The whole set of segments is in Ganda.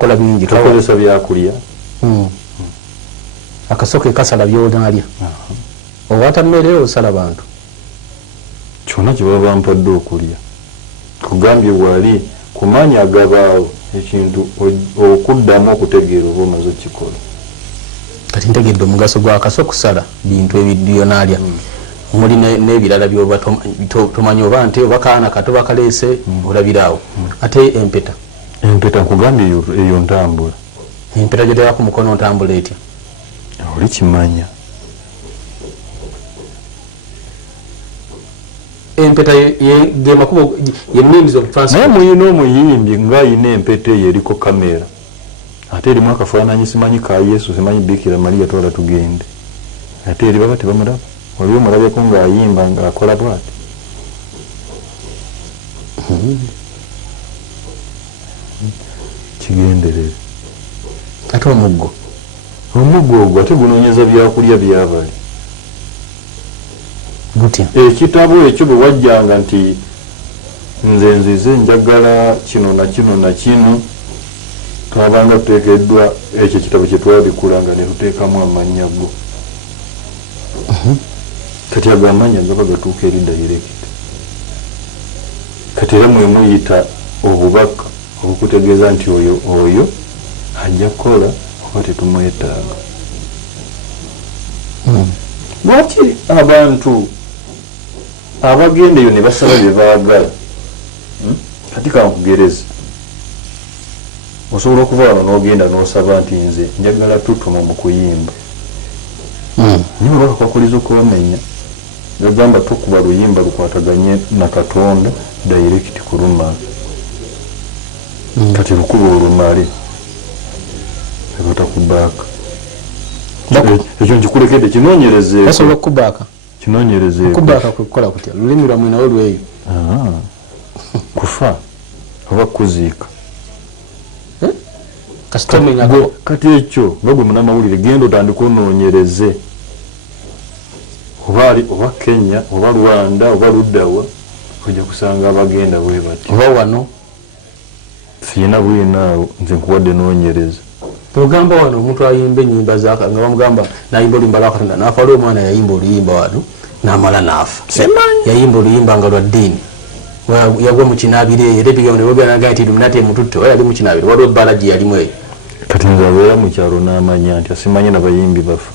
kola bingi kakozesa byakulya akasoke kasala byonalya owata mmere osala bantu kyona kye baba bampadde okulya kugambye bwali kumanya agabaawo ekintu okuddamu okutegeera oba omaze okikola kati ntegedde omugaso gw'akaso kusala bintu ebyonalya muli n'ebirala byoba tomanyi oba nte oba kaana kato bakaleese olabiraawo ate empeta nkugambye eyo ntambula empeta gyotera ku mukono ntambula etya oli kimanya empeta ge makubo ye means of transport naye muyina omuyimbi ng'ayina empeta eyo eriko kamera ate erimu akafaananyi simanyi ka Yesu simanyi Bikira Maria twala tugende ate eri baba tebamulaba waliwo omulabeko ng'ayimba ng'akola bwati kigenderere ate omuggo ogwo ate gunoonyeza byakulya byabali gutya ekitabo ekyo bwe wajjanga nti nze nzize njagala kino na kino na kino twabanga tuteekeddwa ekyo ekitabo kye twabikulanga ne tuteekamu amannya go kati ago amannya gaba gatuuka eri direct kati era mwe muyita obubaka obukutegeeza nti oyo ajja kukola oba tetumwetaaga lwaki abantu abagenda eyo ne basaba bye baagala kati kankugereze osobola okuva wano n'ogenda n'osaba nti nze njagala tutuma mu kuyimba niwe bakakwakuliza okubamenya gagamba tokuba luyimba lukwataganye na Katonda direct kulumala kati lukuba olumale ebatakubaaka ekyo nkikulekedde kinoonyerezeeko osobola okubaaka kinoonyerezeeko okubaaka kukola kutya lulimi lwamwe nawo lweyo kufa oba kuziika kati ekyo nga gwe munamawulire genda otandika onoonyereze oba Kenya oba Rwanda oba luddawa ojja kusanga abagenda bwe bati oba wano siyina bwinaawo nze nkuwadde noonyereza ogamba wano omuntu ayimba ennyimba nga bamugamba nayimba oluyimba lwa Katonda naafa ali omwana yayimba oluyimba wano n'amala n'afa yayimba oluyimba nga lwa ddiini yagwa mu kinaabiro eyo era ebigambo ne boganaga nti Illuminati emututte oba yali mu kinaabiro waliwo ebbala gye yalimu eyo kati nze abeera mu kyalo n'amanya nti asimanyi n'abayimbi bafa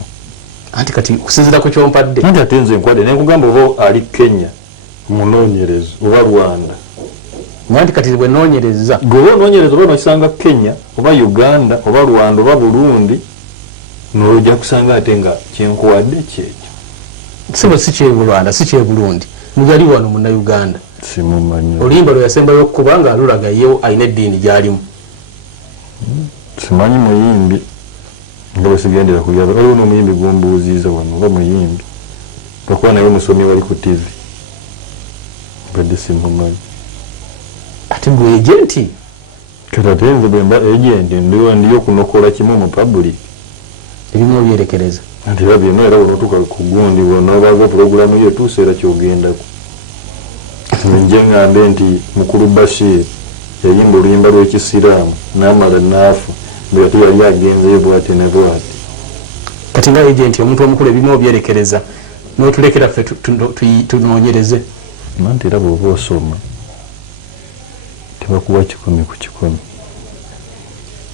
anti kati kusinziira ku kyompadde anti ate nze nkwadde ne nkugamba oba ali Kenya munoonyereza oba Rwanda nti kati bwe noonyereza gwe onoonyereza oba nokisanga Kenya oba Uganda oba Rwanda oba Burundi n'ojja kusanga ate nga kyenkuwadde kyekyo si kye Rwanda si kye Burundi mujali wano munna Uganda simumanyi oluyimba lwe yasembayo okukuba nga alulaga ye alina eddiini gy'alimu simanyi muyimbi nga bwe sigendera kulyaba waliwo n'omuyimbi gwombuuziiza wano oba muyimbi gakuba naye omusomi wali ku TV badde simumanyi ate gwe ejenti kati ate nze bwemba ejenti ndiyo okunokola kimu mu public ebimu obyerekereza nti era byonna era wonotuka ku gundi wonabaga pulogulamu yo etuusa era kyogendako nje ŋŋambe nti mukulu Bashir yayimba oluyimba lw'ekisiraamu n'amala n'afa bwe ate yali agenzeyo bwati ne bwati kati nga ejenti omuntu omukulu ebimu obyerekereza n'otulekera ffe tunoonyereze nti era bw'oba osoma tebakuwa 10 ku 10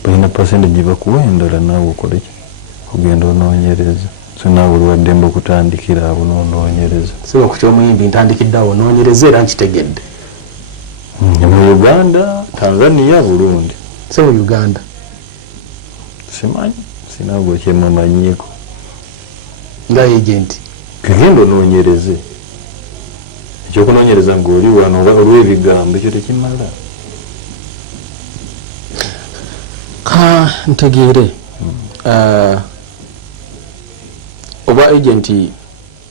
balina pasente gye bakuwa endala naawe okole ki ogenda onoonyereza so naawe olwaddembe okutandikira abo n'onoonyereza siba ku kyomuyimbi ntandikidde awo noonyereza era nkitegedde mu Uganda Tanzania Burundi siba Uganda simanyi sinaawe kyemumanyiiko nga agenti kegenda onoonyereze ekyokunoonyereza ng'oli wano olw'ebigambo ekyo tekimala ntegeere oba agenti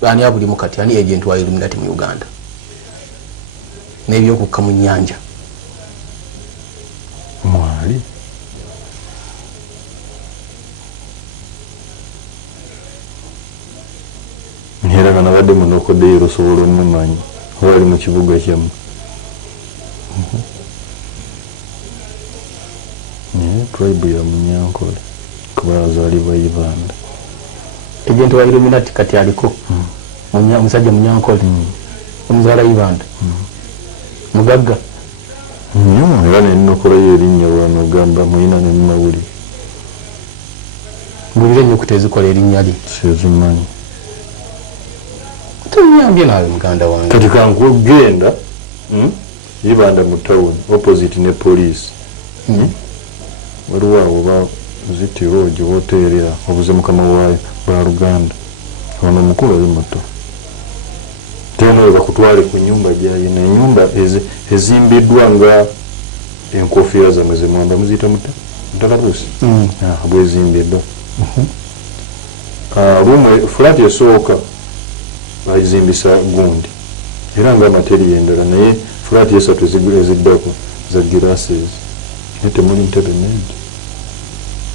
ani abulimu kati ani agenti wa Illuminati mu Uganda n'ebyokukka mu nnyanja mwali era nga nabadde munokoddeyo osobola omumanyi oba ali mu kibuga kyamu tribe ya Munyankole kuba yazalibwa Ibanda ejenti wa Illuminati kati aliko musajja Munyankole omuzaala Ibanda mugagga era nennokola yo erinnya wano ogamba mulina nemawuli mbulire ennyukuta ezikola erinnya lye sezimanyi tunyambye naawe muganda wange kati kankugenda Ibanda mu town opposite ne police waliwo abo bazitiro gyoteerera obuze mukama waayo bwa Luganda ono mukulu ali muto teno bakutwale ku nyumba gyaye n'ennyumba ezimbiddwa nga enkofiira zamwe zemwamba muziyita mutalabuusi bwezimbiddwa rumwe flat esooka bayizimbisa gundi era nga materi endala naye flat esatu eziddako za glasses netemuli ntebe negi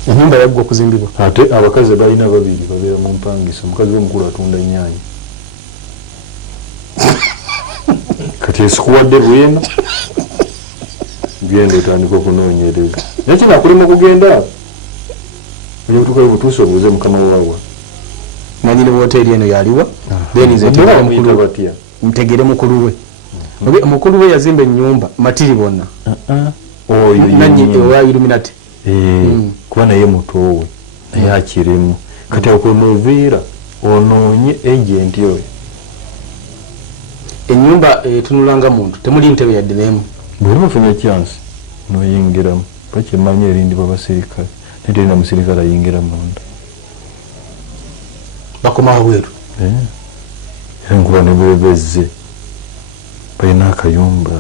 ennyumba yaggwa okuzimbibwa ate abakazi balina babiri babeera mu mpangisa omukazi w'omukulu atunda ennyaanya kati esikuwadde bwena genda otandika okunoonyereza naye kinakulima okugenda oja butukayo butuusi obuuze mukama waawa manyine wooteeri eno yaliwa then nze ntegere mukulu we mukulu we yazimba ennyumba matiri bonna owa Illuminati kuba naye mutowe naye akirimu kati okunoviira onoonye agenti oyo ennyumba etunulanga muntu temuli ntebe yadde n'emu bwera bafunye chance noyingiramu bakimanya erindibwa basirikale naye terina musirikale ayingira munda bakomawo bweru era nkuba ne bwebezze balina akayumba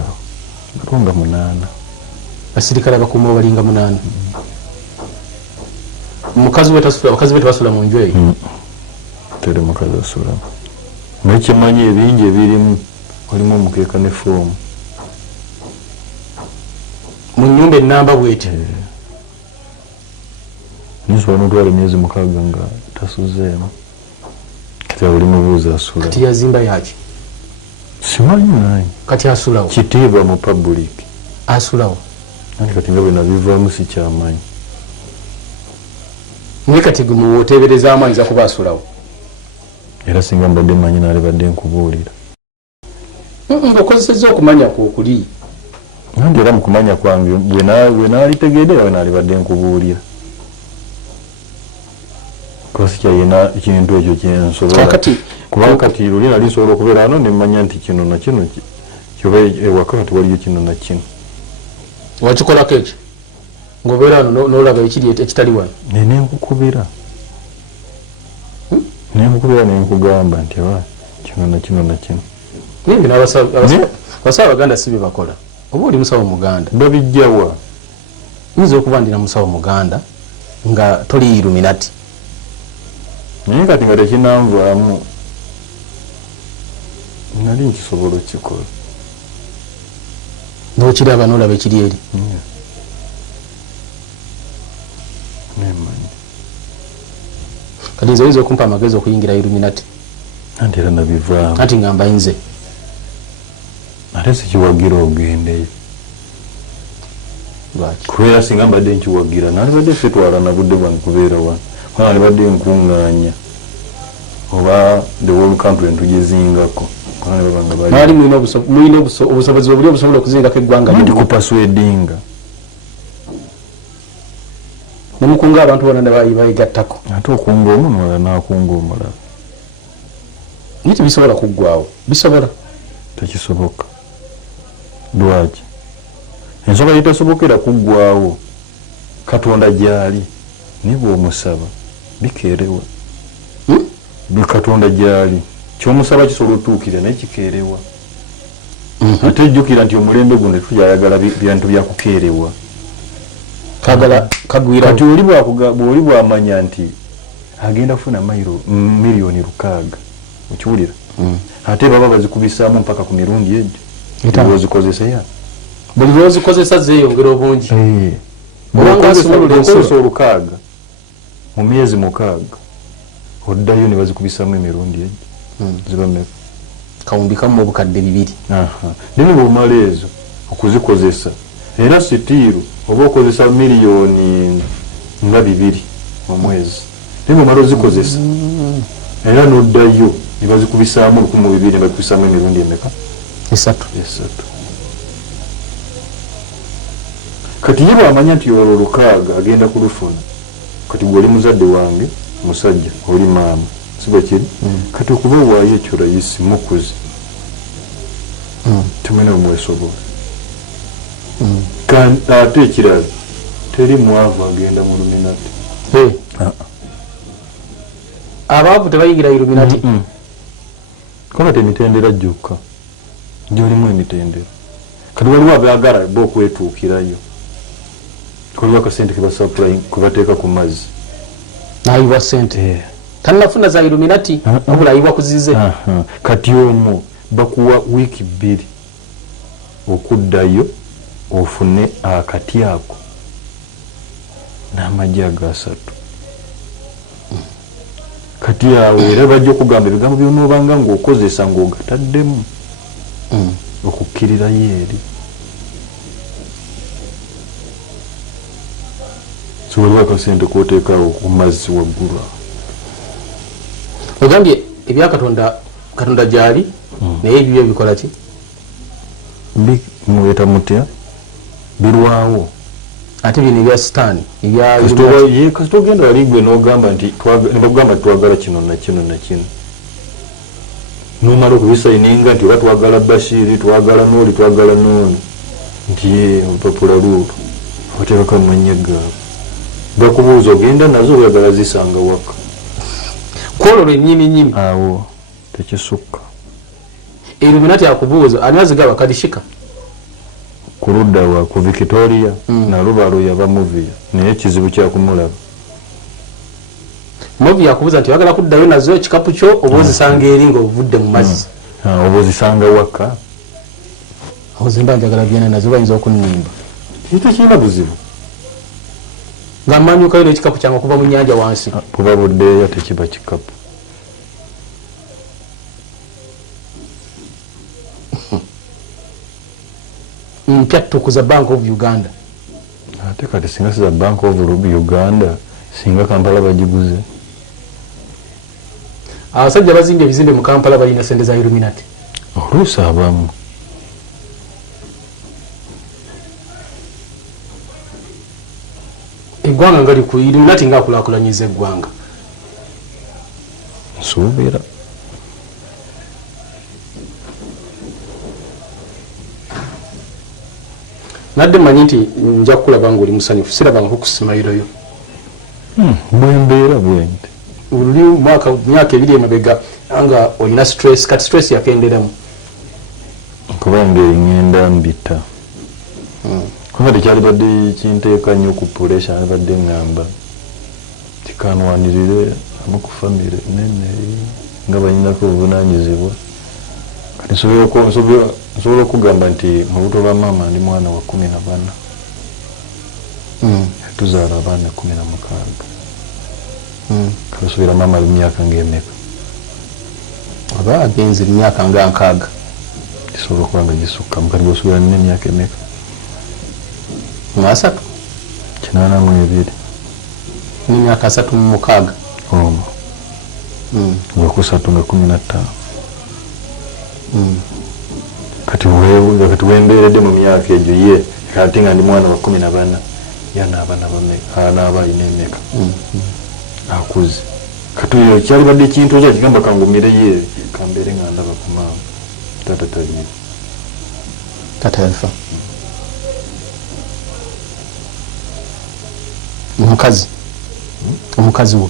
batunga 8 basirikale bakomawo balinga 8 mukazi we tasula abakazi be tebasula mu nju eyo tere mukazi asulamu naye kimanyi ebingi ebirimu walimu omukeeka ne foomu mu nnyumba ennamba bwete nisobola n'otwala emyezi 6 nga tasuzeemu kati buli mubuuza asula kati yazimba yaki simanyi nanyi kati asulawo kitiibwa mu public asulawo nani kati nga bwe nabivaamu sikyamanyi naye kati gwe muwoteebereza amaanyi za kuba asulawo era singa mbadde manyi naale badde nkubuulira ng'okozesezza okumanya kwokuli nandi era mukumanya kwange bwe naalitegeedera we naale badde nkubuulira kuba sikyayina ekintu ekyo kyensobola kubanga kati luli nali nsobola okubeera ano nemmanya nti kino nakino kyoba ewaka kati waliyo kino nakino wakikolako ekyo ng'obeera ano n'olaba ekiri ekitali wano nenkukubira nenkugamba nti awa kino nakino nakino naye bino abasawo abaganda si bye bakola oba oli musawo muganda babijjawa nyinza okuba ndina musawo muganda nga toli Illuminati naye kati nga tekinanvaamu nali nkisobola okikola n'okiraba n'olaba ekiri eri nemanyi kati nze oyinza okumpa amagezi okuyingira Illuminati anti era nabivaamu anti ngamba nze ate sikiwagira ogendeyo lwaki kubeera singa mbadde nkiwagira nalibadde sitwala na budde bwange kubeera wano kubanga nalibadde nkuŋŋaanya oba the whole country ntugizingako mwali mulina obusobozi obuli obusobola okuzingako eggwanga ndi kupaswedinga nemukunga abantu bonna nebayigattako ate okunga omu nomala nakunga omulala naye tebisobola kuggwawo bisobola tekisoboka lwaki ensonga yitasobokera kuggwawo Katonda gyali ne bw'omusaba bikeerewa Katonda gyali kyomusaba kisobola otuukira naye kikeerewa ate jjukira nti omulembe guno tetuyayagala bintu byakukeerewa kagwira kati oli bwamanya nti agenda kufuna miliyoni 600 okiwulira ate baba bazikubisaamu mpaka ku mirundi egyo ozikozesa buli lwozikozesa zeeyongera obungi okozesa 600 mu myezi 6 oddayo ne bazikubisaamu emirundi egyo zibameka kawumbi kamu obukadde 2 nene bwomala ezo okuzikozesa era sitiiru oba okozesa miliyoni nga 2 omwezi naye omala ozikozesa era noddayo ne bazikubisaamu 1200 ne bazikubisaamu emirundi emeka 3 kati ye bwamanya nti olwo 6 agenda kulufuna kati gwoli muzadde wange musajja oli maama siba kiri kati okuba waayo ekyo rayisi mukuzi tumena omwesobola ate ekirala teri mwavu agenda mu luminati abaavu tebayingira Illuminati kola temitendera gyokka gyolimu emitendera kati waliwo abaagala bo okwetuukirayo waliwo akasente kebasapulayi kwebateeka ku mazzi nayiwa sente tanafuna za Illuminati wabula ayiwa kuzize kati omwo bakuwa wiiki 2 okuddayo ofune akati ako n'amagi aga 3 kati awo era bajja okugamba ebigambo byonoobanga ng'okozesa ng'ogataddemu okukkirirayo eri so waliwo akasente k'oteekaawo ku mazzi waggulu ogambye ebya katonda gyali naye ebyo bikola ki muweta mutya birwawo ate bino ebya sitaani kasita ogenda wali gwe n'ogamba nti nebagamba twagala kino nakino nakino nomala okubisayininga nti oba twagala Bashiri twagala nooli twagala nooni nti olupapula luulo obateekako amanya gaabwe bakubuuza ogenda nazo oyagala zisanga waka kwolwo lwennyiminyimi awo tekisukka Illuminati akubuuza ani azigaba kadishika ku ludda wa ku Victoria na Lubalo yaba movie naye ekizibu kyakumulaba movie yakubuuza nti wagala kuddayo nazo ekikapu kyo oba ozisanga eri ng'ovudde mu mazzi oba ozisanga waka ozimba njagala byena nazo bayinza okunnimba tekirina buzibu nga mmanyukayo n'ekikapu kyange okuva mu nnyanja wansi kuba buddeeyo tekiba kikapu mpya tukuza Bank of Uganda ate kati singa siza Bank of Uganda singa Kampala bagiguze abasajja bazimbye ebizimbe mu Kampala balina sente za Illuminati oluusi abamu eggwanga ngali ku Illuminati ngaakulaakulanyiza eggwanga nsuubira nadde manyi nti nja kukulaba ng'oli musanyufu sirabanga kukusimayiroyo bwembeera bwente oli myaka 2 emabega nga olina stress kati stress yakenderamu kubanga engenda mbita kuba tekyalibadde kinteeka nnyo ku puresha alibadde ngamba kikanwanirire amu ku famire nene nga balinako obuvunaanyizibwa kati nsobola okugamba nti mu buto bwa maama ndi mwana wa 14 tuzaala abaana 16 kati osuubira maama ali myaka ng'emeka aba agenze emyaka nga 6 kisobola okuba nga gisukka mukati gwosuubira nina emyaka emeka 3 82 n'emyaka 36 omu lwokusatu nga 15 kati wembeeredde mu myaka egyo ye kati nga ndi mwana wa 14 yanaabana anaaba alina emeka akuze kati oyo kyalibadde ekintu ekyo kigamba kangumire ye kambeere nga ndaba ku maama taata taliyo tata yafa omukazi wo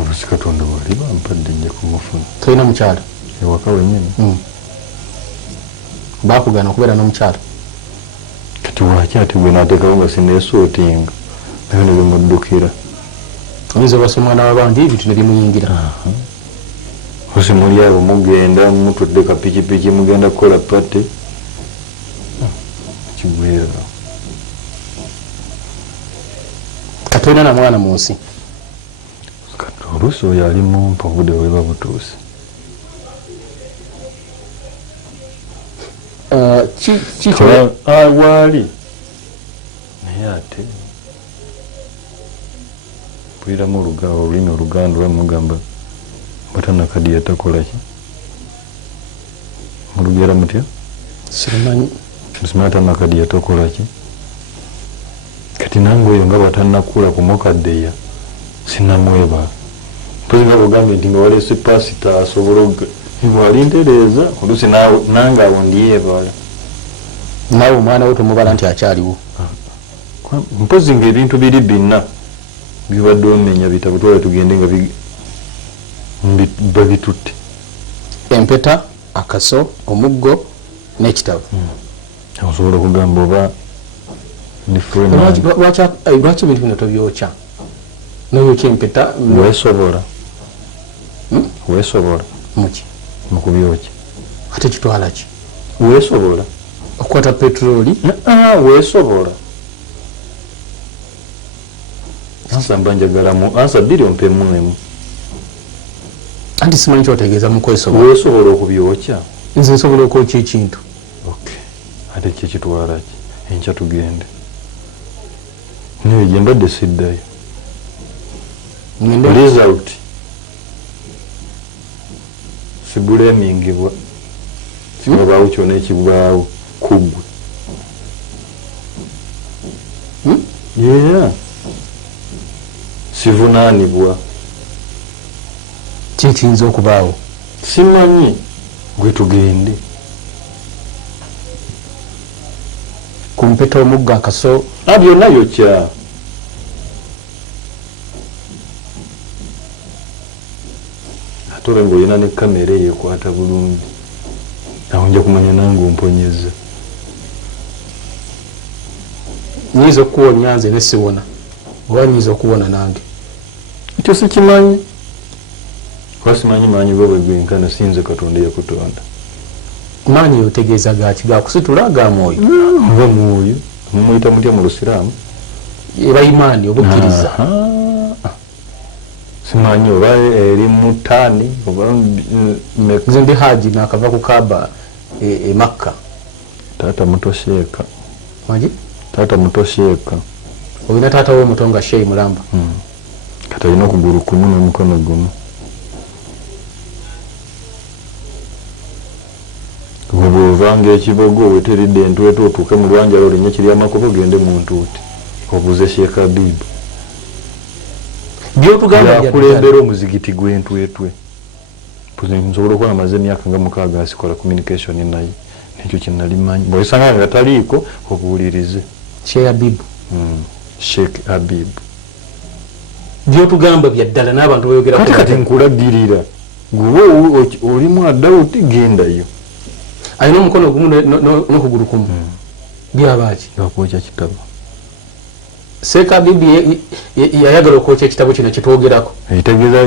olusi Katonda wali bampadde nja kumufuna tolina mukyala ewaka wenyini bakugana okubeera n'omukyala kati waki ati gwe naateekawo nga sineesootinga nayo nebimuddukira oyinza obasa omwana wabandi ebintu nebimuyingira osi muli abo mugenda mutudde kapikipiki mugenda kukola pate kigwera kati olina na mwana mu nsi kati oluusi oyo ali mumpa obudde bweba butuuse waali ate puliramu olulimi Oluganda lwamugamba batanakadiya takolaki mulugera mutya simanyi simatanakadiya takolaki kati nange oyo nga bwatanakula kumukaddeya sinamwebala mpozi nga bugambye nti nga walese pasita asobola bwalintereeza oluusi nange awo ndiyeebala naawe omwana we tomubala nti akyaliwo mpozi ngaebintu biri bina bibadde omenya bitabo twala tugende nga babitutte empeta akaso omuggo n'ekitabo osobola okugamba oba lwaki ebintu bino tobyokya noyokya empeta weesobola muki mukubyokya ate kitwala ki weesobola okukwata petroli weesobola ansa mba njagalamu ansa bbiri ompemu emu anti simanyi kyotegeeza mu kwesobola weesobola okubyokya nze nsobola okwokya ekintu ate kyekitwala ki enkya tugende naye gye mbadde siddayo result sibulemingibwa kimubaawo kyona ekibwaawo kuggwe sivunaanibwa kikiyinza okubaawo simanyi gwe tugende kumpeta omuggo akaso byonna yokya ate obe ngaolina ne kamera eyo ekwata bulungi awo nja kumanya nange omponyeza nyinza okukuwonya nze nesiwona oba nyinza okuwona nange ekyo sikimanyi kuba simanyi maanyi bwe bwegwenkana sinze Katonda yakutonda maanyi otegeeza gaki gakusitula ga mwoyo oba mwoyo mumuyita mutya mu Lusiraamu eba imaani obukkiriza simanyi oba eri mutaani oba nze ndi haji nakava ku Kaaba e Makka taata muto sheeka manyi taata muto sheeka olina taata wo muto nga Sheyi Mulamba kati alina okugulu kumu n'omukono gumu bw'ovanga ekibogo weteridde entwete otuuke mu lwanjalo olinnya kiryamakobo gende mu ntuuti obuze Sheikh Habib yakulembera omuzigiti gw'entwetwe nsobola okuba amaze emyaka nga 6 asikola communication naye nekyo kyenali manyi bw'osanga nga taliiko obuwulirize Sheikh Habib byotugamba byaddala n'abantu bayogera kati nkulagirira gwe olimu adawuti gendayo alina omukono gumu n'okugulu kumu byabaki gakwokya kitabo Sheikh Habib yayagala okwokya ekitabo kino kyetwogerako ekitegeeza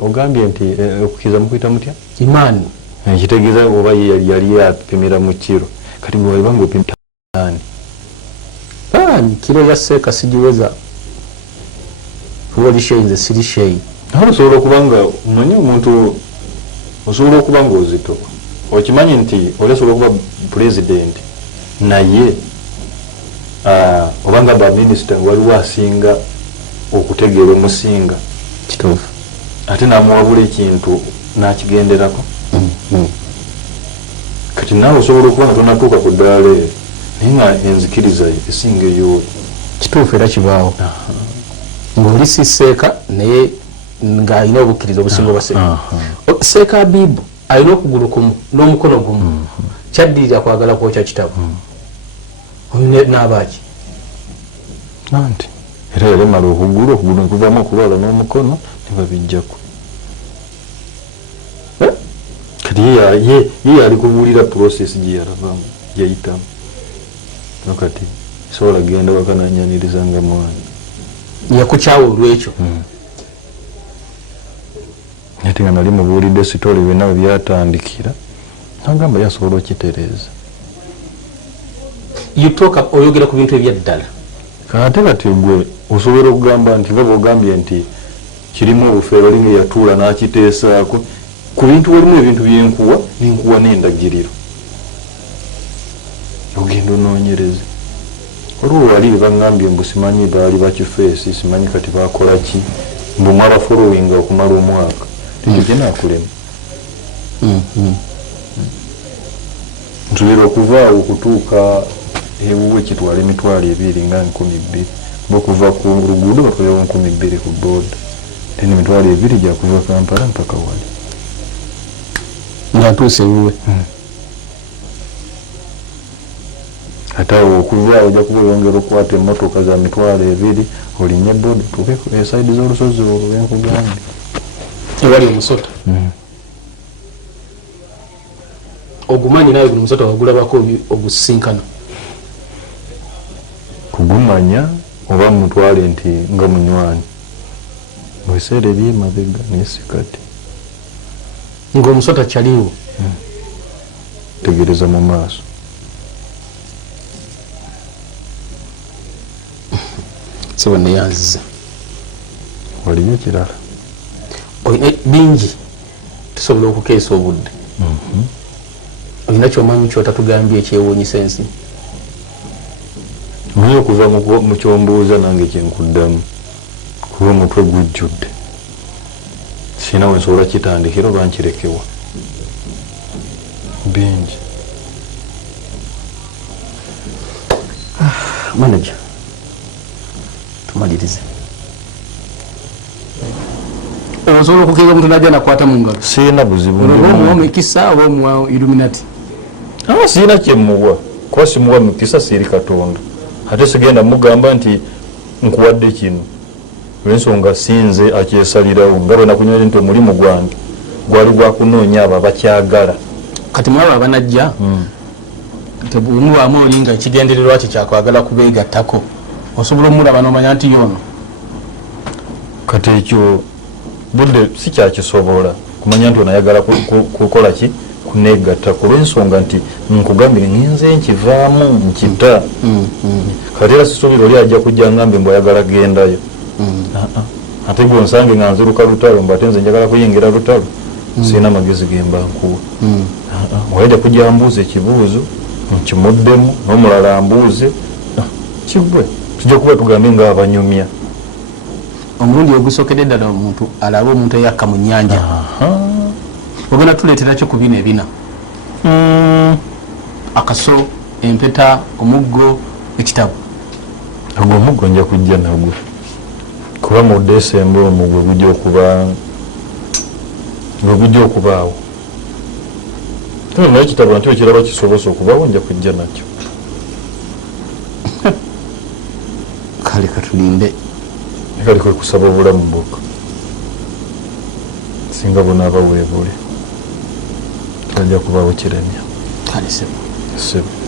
ogambye nti okukiza mukuyita mutya imaani ekitegeeza oba yali apimira mu kiro kati gwe walibanga opimira kiro ya Sheikh sigiweza oli Sheyi nze siri Sheyi nawe osobola okuba nga omanyi omuntu osobola okuba nga ozito okimanyi nti oli osobola okuba president naye obanga baminisita waliwo asinga okutegeera omusinga kituufu ate namuwabula ekintu nakigenderako kati naawe osobola okuba nga tonatuuka ku ddaala eyo naye nga enzikiriza esinga eyooli kituufu era kibaawo ng'oli si Sheeka naye ng'alina obukkiriza obusinga obwa Sheikh Habib alina okugulu kumu n'omukono gumu kyaddirira kwagala kwokya kitabo n'abaaki anti era yalemala okugulu nekuvaamu okulwala n'omukono nebabijjaku kati ye ali kubuulira process gye yalavamu gyayitamu nokati sobola genda wakananyaniriza nga mwana yakukyawa olwekyo ate nga nali mubuulidde sitoli byonna bwe byatandikira nagamba yasobola okitereeza oyogera ku bintu ebyaddala ate kati gwe osobola okugamba nti nga bwogambye nti kirimu obufeero olinga yatuula n'akiteesaako ku bintu walimu ebintu nenkuwa n'endagiriro ogenda onoonyereze olwo wali bangambye mbu simanyi baali bakifeesi simanyi kati bakola ki mbu mwaba following okumala omwaka ekyo kyenaakulema ntuira okuvaawo okutuuka ewuwe kitwala emitwalo 2 nga 12 bokuva ku luguudo batwalewo 12 ku booda teni emitwalo 2 gyakuva Kampala mpaka wali nga ntuuse ewuwe ate awo okuvaawo ojja kuba oyongera okukwata emmotoka za mitwalo 2 olinye booda tuuke esaidi z'olusozi olwo enkugambye ewali omusota ogumanyi naye buli musota wagulabako ogusisinkana kugumanya oba mutwale nti nga munywanyi mu biseera ebyemabega nesikati ng'omusota kyaliwo tegereza mu maaso sebo neyanziza waliyo ekirala olina bingi tusobola okukeesa obudde olina kyomanyi kyotatugambye ekyewuunyisa ensi naye okuva mu kyombuuza nange kyenkuddamu kuba omutwe gujjudde sina we nsobola kitandikira oba nkirekewa bingi manager tumalirize osobola okukeera omuntu najja nakwata mu ngalo siina buzibu omuwa mukisa oba omuwa illuminati siina kyemuwa kuba simuwa mukisa siiri katonda ate sigenda mugamba nti nkuwadde kino olwensonga sinze akyesalirawo nga bwe nakunyoye nti omulimu gwange gwali gwakunoonya abo abakyagala kati mwabo abanajja temuwaamu oli nga ekigendererwa kye kyakwagala kubeegattako osobola omulaba nomanya nti yono kati ekyo budde si kyakisobola kumanya nti onayagala kukola ki kuneegattako olwensonga nti nkugambire ngenze nkivaamu nkita kati era sisuubira oli ajja kujja ngambe mbu ayagala gendayo ate gwe nsange nga nziruka lutalo mbu ate nze njagala kuyingira lutalo sirina magezi gemba nkuwa wayajja kujja mbuuza ekibuuzo nkimuddemu n'omulala ambuuze kigwe tujja kuba tugambe nga abanyumya omulundi ogusookedde ddala omuntu alabe omuntu eyakka mu nnyanja ogenda tuleetera kyo ku bino ebina akaso empeta omuggo ekitabo ogwo omuggo nja kujja nagwe kuba mu Desemba omwo gwe gujja okubaawo naye ekitabo nakyo ekiraba kisobose okubaawo nja kujja nakyo kale katulinde kali kwe kusaba obulamu bwokka singa bunaaba weebule ajja kubaawo kiremya kale sebo